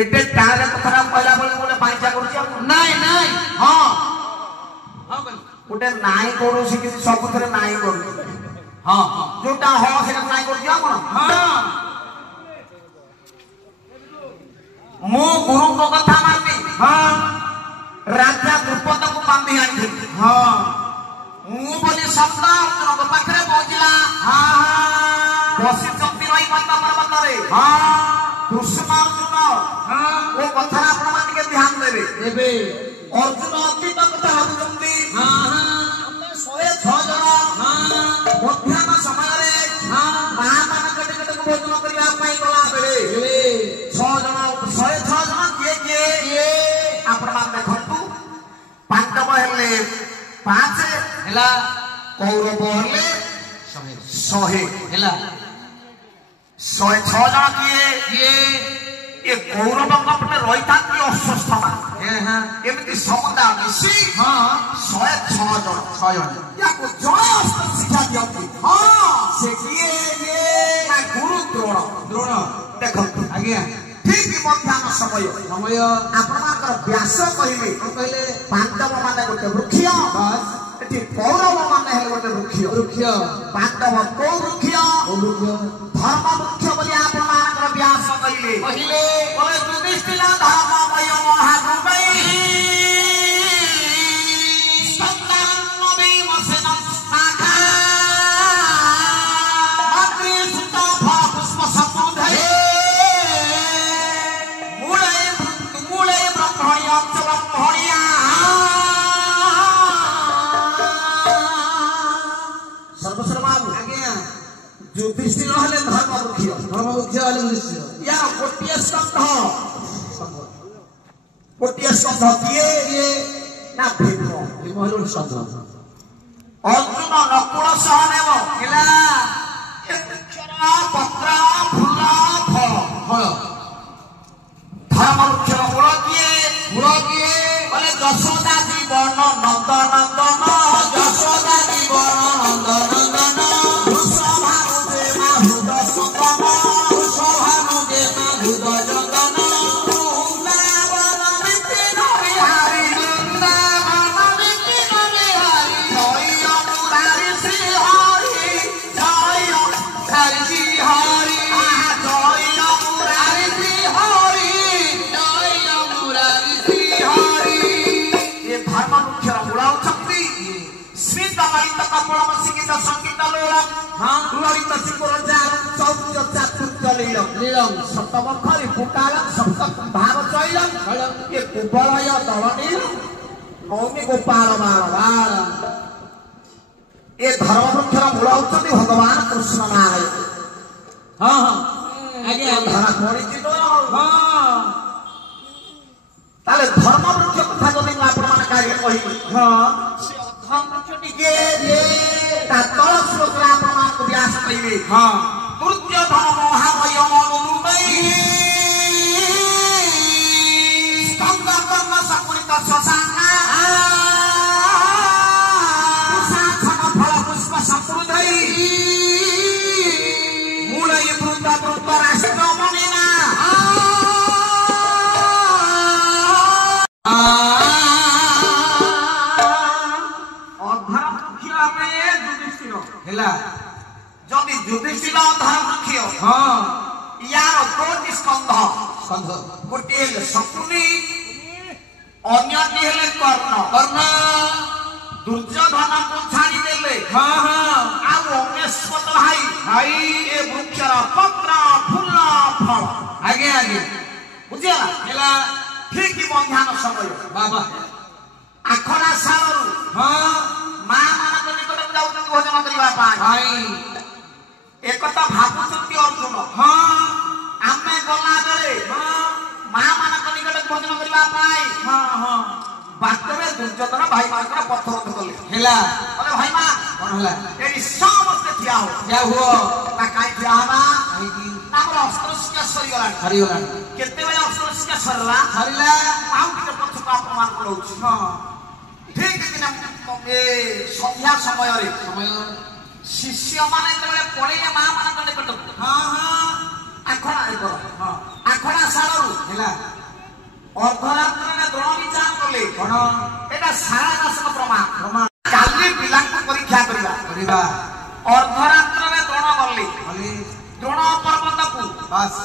एटे टारे कथा पहिला बोले बोले पाइचा करू नाई नाई हां हां गोटे नाई करू से कि सब थरे नाई करू हां हां जोटा हो से नाई करू जा कोन हां मो गुरु को कथा माननी हां राजा द्रुपद को बांधी आनी हां मु बोली शब्द अर्जुन को पाखरे पहुंचला हां हां बसी चंपी रही माता पर्वत रे हां कृष्ण अर्जुन हां वो कथा आपण मान के ध्यान देबे देबे अर्जुन अतीत कथा भाबुचंदी हां हां 106 जण हां मध्याह्न समय रे हां महा मान कटे कटे को भोजन करिया पई गला बेले 6 जण 106 जण किए आपण मान देखंतु पांडव हेले 5 हेला कौरव हेले 100 हेला 106 जण किए ये कौरव पटे रही था अस्वस्थ हाँ एमती समुदा मिसी हाँ 106 जन या को जय शिक्षा दियंती हाँ से किए ये ना गुरु द्रोण देखो आज्ञा ठीक मध्याह्न समय आपनकर व्यास कहले पांडव माने गोटे वृक्ष बस एठी कौरव माने हेले गोटे वृक्ष पांडव को वृक्ष धर्म वृक्ष बोली आपनकर व्यास कहले बोले युधिष्ठिर धर्ममय महागुणै युधिष्ठिर हले धर्म वृक्ष हले युधिष्ठिर या गोटिए स्कंध किए ना भीम हले स्कंध अर्जुन नकुल सह नेब केला अक्षरा पत्र फूल फल धर्म वृक्ष मूल किए बोले यशोदा जीवन नंदन नंदन यशोदा जीवन नंदन नंदन संगीत ललित लीलम सप्तमखरी पुकालम सप्त भाव चैलम ये कुबलय दलनी नौमी गोपाल बाण ये धर्म वृक्षर मूल होती भगवान कृष्ण नारायण हाँ हाँ आगे धरा पड़ी ताले धर्म वृक्ष कथा जदि आपण माने कार्य कहि हां से धर्म वृक्ष टिके तल श्लोक आपण मान व्यास कहिबे हां दुर्जय धर्म महामय मनुमै स्कंद कर्म सकुलित ससांगा साधन फल पुष्प संपूर्णै मूलै वृंद वृंद राष्ट्र मनेना जदि युधिष्ठिर धर्म वृक्ष हाँ यार दो स्कंध गोटे शकुनी अन्यटी हेले कर्ण दुर्योधन को छाड़ी देले हाँ हाँ आ अनेश्वत भाई ए वृक्षर पत्र फूल फल आगे आगे बुझिला हेला ठीक मध्याह्न समय बाबा आखरा सालरू हाँ मां मान निकट जाउत भोजन करबा पाई एकता भाबुचंती अर्जुन हां आमे गला बेले हां मां मान निकट भोजन करबा पाई हां हां बातरे दुर्योधन भाई मान पत्थर कले हेला अरे भाई मां कोन हला एडी समस्त ठिया हो ना काई ठिया हबा नामर अस्त्र शिक्षा सरिगला केते बेले अस्त्र शिक्षा सरला आउ के पक्ष का अपमान करउछ हां ठीक कि ए संध्या समय शिष्य माने तले पड़े मां मान कटे कट हां हां आखड़ा आखड़ा सारू ହେଲା ଅର୍ଦ୍ଧରାତ୍ରରେ ଦ୍ରୋଣ ବିଚାର କଲେ କଣ ଏଟା ସାରା ଦାସର ପ୍ରମାଣ ପ୍ରମାଣ କାଲି ପିଲାଙ୍କୁ ପରୀକ୍ଷା କରିବା କରିବା ଅର୍ଦ୍ଧରାତ୍ରରେ ଦ୍ରୋଣ ଗଲେ ଖାଲି ଦ୍ରୋଣ ପର୍ବତକୁ ବାସ୍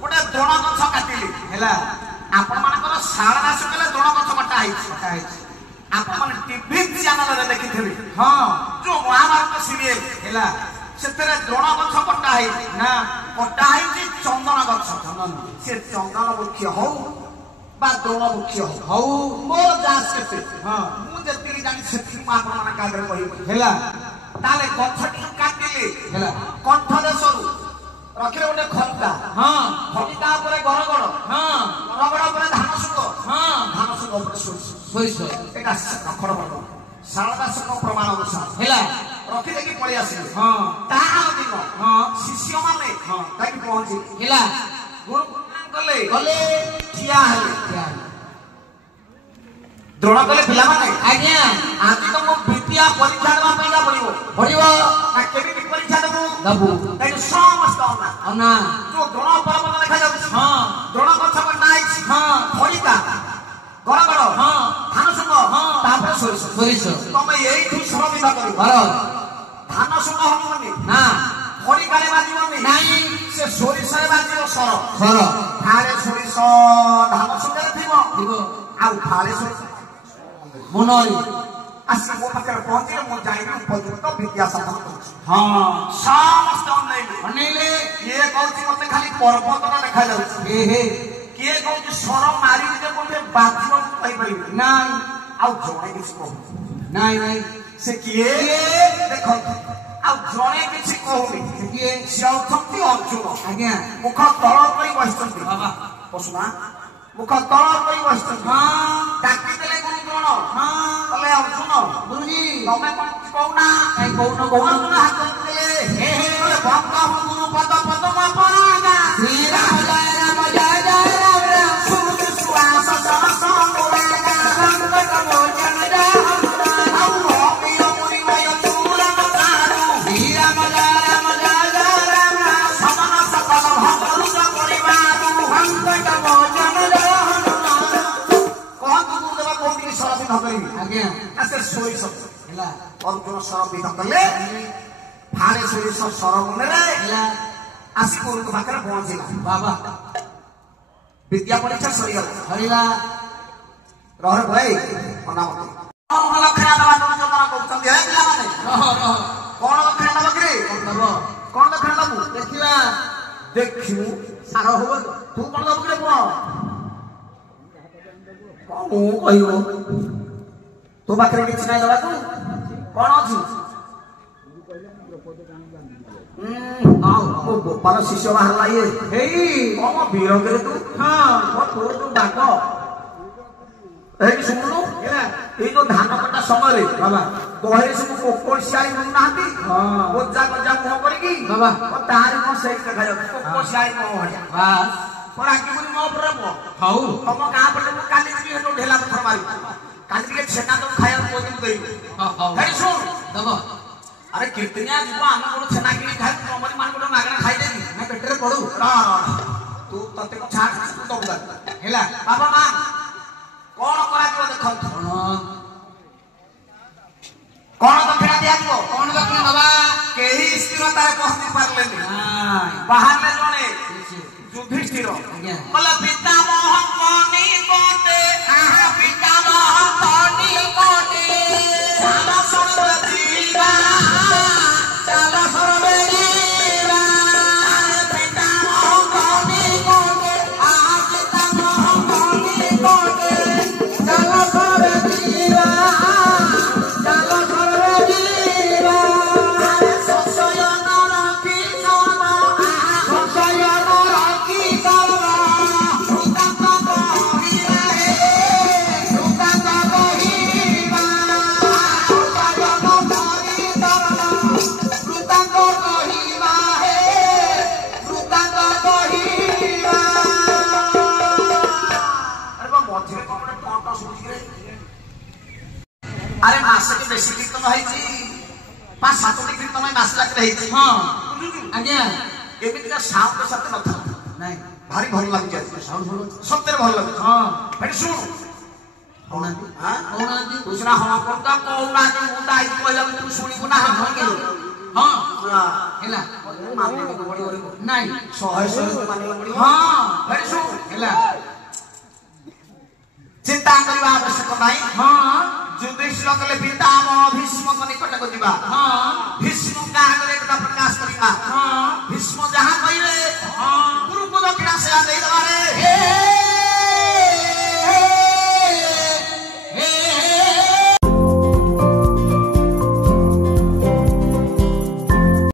ଗୋଟେ ଦ୍ରୋଣ ଗଛ କାଟିଲେ ହେଲା ଆପଣମାନଙ୍କର ସାରା ଦାସ କଲେ ଦ୍ରୋଣ ଗଛ କଟା ହେଇଛି କଟା ହେଇଛି ଆପଣମାନେ ଟିଭି ଚ୍ୟାନେଲରେ ଦେଖିଥିବେ ହଁ ଯୋଉ ମହାଭାରତ ସିରିଏଲ ହେଲା ସେଥିରେ ଦ୍ରୋଣ ଗଛ କଟା ହେଇଛି ନା କଟା ହେଇଛି ଚନ୍ଦନ ଗଛ ଚନ୍ଦନ ସେ ଚନ୍ଦନ ବୃକ୍ଷ ହଉ ବା ଦ୍ରୋଣ ବୃକ୍ଷ ହଉ ହଉ ମୋର ଯାସ କେତେ ହଁ ମୁଁ ଯେତିକି ଜାଣି ସେତିକି ମୁଁ ଆପଣମାନଙ୍କ ଆଗରେ କହିବି ହେଲା ତାହେଲେ ଗଛଟିକୁ କାଟିଲେ ହେଲା କଣ୍ଠ ଦେଶରୁ ରଖିଲେ ଗୋଟେ ଖଲିତା ହଁ ଖଲିତା ଉପରେ ଗରଗଡ଼ ହଁ ଗରଗଡ଼ ଉପରେ ଧାନ ସୁଗ ହଁ ଧାନ ସୁଗ ଉପରେ ସୋରିଷ ସୋରିଷ ଏଟା ରଖଡ଼ ପର୍ବ ଶାରଦାସଙ୍କ ପ୍ରମାଣ ଅନୁସାର ହେଲା ରଖିଦେଇକି ପଳେଇ ଆସିଲେ ହଁ ତାହାର ଦିନ ହଁ ଶିଷ୍ୟମାନେ ହଁ ଯାଇକି ପହଞ୍ଚିଲେ ହେଲା ଗୁରୁ ଗଲେ ଗଲେ ଠିଆ ହେଲେ ଦ୍ରୋଣ କଲେ ପିଲାମାନେ ଆଜ୍ଞା ଆଜି ତମକୁ ବିଦ୍ୟା ପରୀକ୍ଷା ଦେବା ପାଇଁକା ପଡିବ ପଡିବ ନା କେମିତି ପରୀକ୍ଷା ଦେବୁ ଦବୁ ତାକୁ ସମସ୍ତ ଅନା ଅନା ଯୋଉ ଦ୍ରୋଣ ପର୍ବତ ଦେଖାଯାଉଛି ହଁ ଦ୍ରୋଣ ଗଛ କଟା ହେଇଛି ହଁ ଖଳିକା ଗରଗଡ଼ ହଁ ଧାନ ସୁଙ୍ଗ ହଁ ତାପରେ ସୋରିଷ ସୋରିଷ ତମେ ଏଇଠୁ ସରବିଧ କରିବ ବର ଧାନ ସୁଙ୍ଗ ହବନି ନା ଖଳିକାରେ ବାଜିବନି ନାଇଁ ସେ ସୋରିଷରେ ବାଜିବ ସର ସର ଫାଳେ ସୋରିଷ ଧାନ ସୁଙ୍ଗରେ ଥିବ ଥିବ ଆଉ ଫାଳେ ସୋରିଷ ମନରି ଆସି ମୋ ପାଖରେ ପହଞ୍ଚିଲେ ମୁଁ ଯାଇକି ଉପଯୁକ୍ତ ବିଦ୍ୟା ସାଧନ କରୁଛି ହଁ ସମସ୍ତେ ଅନେଇଲେ ଅନେଇଲେ କିଏ କହୁଛି ମତେ ଖାଲି ପର୍ବତଟା ଦେଖାଯାଉଛି ହେ ହେ କିଏ କହୁଛି ସର ମାରିକି ଯେ ଗୋଟେ ବାଜିବ ମୁଁ କହିପାରିବି ନାଇଁ ଆଉ ଜଣେ କିଛି କହୁଛି ନାଇଁ ନାଇଁ ସେ କିଏ ଦେଖନ୍ତୁ ଆଉ ଜଣେ କିଛି କହୁନି କିଏ ସେ ଅଛନ୍ତି ଅର୍ଜୁନ ଆଜ୍ଞା ମୁଖ ତଳ କରି ବସିଛନ୍ତି ବାବା ପଶୁନା ମୁଖ ତଳ କରି ବସିଛନ୍ତି ହଁ ଡାକିଦେଲେ ଗୁରୁ ଦ୍ରୋଣ ହଁ କହିଲେ ଅର୍ଜୁନ ଗୁରୁଜୀ ତମେ କଣ କହୁନା କାଇଁ କହୁନ ଅର୍ଜୁନ ହାତ ଦେଲେ ହେ ହେ କହିଲେ ଭକ୍ତ ଗୁରୁ ପଦ ପଦମ ପରାଗା ଶ୍ରୀରାମ ଜୟ ରାମ ଜୟ ଜୟ ରାମ ରାମ ସୁର ସୁଆସ ସରସ ଅନୁରାଗା ସଂକଟ ମୋଚନ ଜୟ ହନୁମାନ ଆଉ ରବିର ମୁରିମୟ ଚୂରଣ ସାରୁ ଶ୍ରୀରାମ ଜୟ ରାମ ଜୟ ଜୟ ରାମ ରାମ ସମନ ସକଲ ଭଗରୁଜ ପରିବାରୁ ସଂକଟ ମୋଚନ ଜୟ ହନୁମାନ କହନ୍ତୁ ଗୁରୁଦେବ କୋଉଠିକି ସରବିଧ କରିବି ଆଜ୍ଞା ନା ସେ ସୋରିଷ ହେଲା ଅର୍ଜୁନ ସରବିଧ କଲେ ଫାଳେ ସୋରିଷ ସରମୁଣ୍ଡରେ ହେଲା ଆସି ଗୁରୁଙ୍କ ପାଖରେ ପହଞ୍ଚିଲା ବାବା ବିଦ୍ୟା ପରୀକ୍ଷା ସରିଗଲା ହରିଲା ରହରେ ଭାଇ ଅନାମତି କଣ ଲକ୍ଷଣା ଦେବା ଦୁର୍ଯୋଧନ କହୁଛନ୍ତି ହେ ପିଲାମାନେ ରହ ରହ କଣ ଲକ୍ଷଣା ଦେବ କିରେ କଣ ଦବ କଣ ଲକ୍ଷଣା ଦବୁ ଦେଖିବା ଦେଖିବୁ ସାର ହବ ତୁ କଣ ଦବୁ କିରେ ପୁଅ କଣ ମୁଁ କହିବ ତୋ ପାଖରେ କିଛି ନାହିଁ ଦେବାକୁ କଣ ଅଛି ମୋ ଗୋପାଳ ଶିଷ୍ୟ ବାହାରିଲା ଇଏ ହେଇ କଣ ବିରଙ୍ଗରେ ତୁ ହଁ ତୋର ଯୋଉ ବାଘ ଏଇଠି ଶୁଣୁନୁ ଏଇ ଯୋଉ ଧାନ କଟା ସମୟରେ ବାବା ଗହରେ ସବୁ କୋକୋସିଆଳି ମିଳୁନାହାନ୍ତି ଗଜା ଗଜା ମୁହଁ କରିକି ବାବା ତାହାରି କଣ ସେଇ ଦେଖାଯାଉଛି କୋକୋସିଆଳି ମୁହଁ ଭଳିଆ ବାସ୍ ରାଗି ବୋଲି ମୋ ଉପରେ ପୁଅ ହଉ ତମ ଗାଁ ପଟେ ମୁଁ କାଲି ଯିବି ସେଠୁ ଢେଲା ପଥର ମାରିବି କାଲି ଟିକେ ଛେନା ତମକୁ ଖାଇବାକୁ କହୁଛି ମୁଁ ଦେବି ହେଇ ଶୁଣ ଦବ ଆରେ କୀର୍ତ୍ତନିଆ ଯିବ ଆମେ ଗୋଟେ ଛେନା କିଣି ଖାଇବୁ ତମରି ମାନ ଗୋଟେ ମାଗଣା ଖାଇଦେବି ନା ପେଟରେ ପଡୁ ତୁ ତତେ ଛାଡ ତୁ ଦବୁ ହେଲା ବାବା ମା କଣ କରାଯିବ ଦେଖନ୍ତୁ କଣ ଦକ୍ଷିଣା ଦିଆଯିବ କଣ ଦକ୍ଷିଣା ଦବା କେହି ସ୍ଥିରତାରେ ପହଞ୍ଚି ପାରିଲେନି ନାଇଁ ବାହାରିଲେ ଜଣେ ଯୁଧିଷ୍ଠିର ଆଜ୍ଞା କହିଲେ ପିତାମହ କନି କୋଟେ ପିତାମହ କନି କୋଟେ ଚାଲ ସର୍ବେ ଯିବା ଚାଲ ସର୍ବେ ଯିବା ପିତାମହ କନି କୋଟେ ପିତାମହ କନି କୋଟେ ଚାଲ ସର୍ବେ ଯିବା ଚାଲ ସର୍ବେ ଯିବା ଶଶୟନ ରଖି ସର୍ବ ଶଶୟନ ରଖି ସର୍ବ କୃତାନ୍ତ କହିବା ହେ କୃତାନ୍ତ କହିବା ଶଶୟନ କରି ସର୍ବ କୃତାନ୍ତ କହିବା ହେ କୃତାନ୍ତ କହିବା ଆରେ କଣ ମଝିରେ କଣ ଗୋଟେ ଟଣ୍ଟ ଶୁଭୁଛି ରେ ଆରେ ମାସକେ ବେଶୀ କୀର୍ତ୍ତନ ହେଇଛି 5-7ଟି କୀର୍ତ୍ତନ ମାସ ଯାତ୍ରା ହେଇଛି ହଁ ଆଜ୍ଞା ଏମିତିକା ସାଉଣ୍ଡ ସାଥେ ନଥିଲା ନାଇଁ भारी भल लग जाए साउंड भलो सत्य भल लग हां भाई सुन कोनादी हां कोनादी कुछ ना हम करता कोना जे मुदा आई कहला तू सुनिबो ना हम के हां हां हेला माने को बड़ी बड़ी नहीं 100 माने बड़ी हां भाई सुन हेला चिंता करबा आवश्यक नहीं हां युधिष्ठिर कले पितामह भीष्म को निकट को दिबा हां भीष्म का आगे एकटा प्रकाश करिबा हां भीष्म जहां कइले हां गुरु को दक्षिणा से दे दबारे